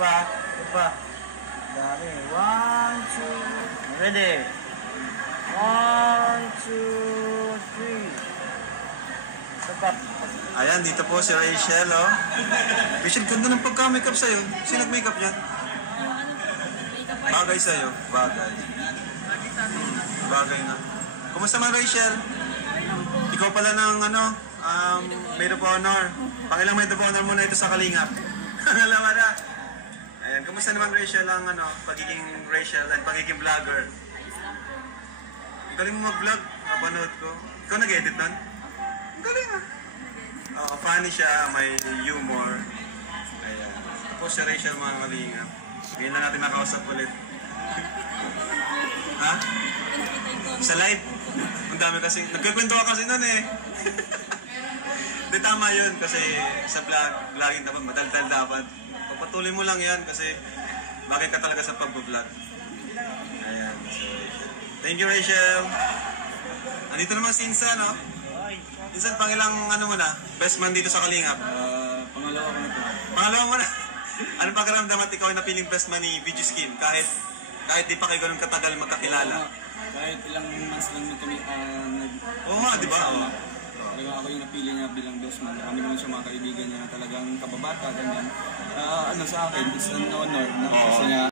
pa. Ito pa. Dami. 1, 2. Ready? 1, 2, 3. Ito pa. Ayan, dito po si Rachel, oh. Rachel, ganda ng pagka-makeup sa'yo. Sino nag-makeup yan? Bagay sa'yo. Bagay. Bagay na. Kumusta man, Rachel? Ikaw pala ng, maid of honor. Pangilang maid of honor muna ito sa Kalingap. Alam mo na. Ayan, kumusta naman, Rachel, ang, pagiging Rachel and pagiging vlogger? Ang galing mo mag-vlog. Napanood ko. Ikaw nag-edit nun? Ang galing, ah. Funny siya, may humor. Ayan. Tapos si Rachel, mga Kalingap. Ngayon na natin nakausap ulit. Ha? Sa live? Ang dami kasi. Nagkikwento ka kasi nun eh. Hindi, tama yun kasi sa vlogging dapat, madaldal dapat. Pagpatuloy mo lang yan kasi bagay ka talaga sa pag-vlog. Ayan. So, thank you, Rachel. Andito naman si Insan, no? Insan, pangilang mo na? Best man dito sa Kalingap? Pangalawa ko na po. Pangalawa mo na? Anong pakiramdam at ikaw ay napiling best man ni VG Scheme? Kahit di pa kayo ganun katagal magkakilala? Kahit ilang months lang na kami Oo nga, di ba? Talagang ako yung napili niya bilang best man. Kami naman siya mga kaibigan niya na talagang kababata, ganyan. Sa akin, it's an honor na kasi nga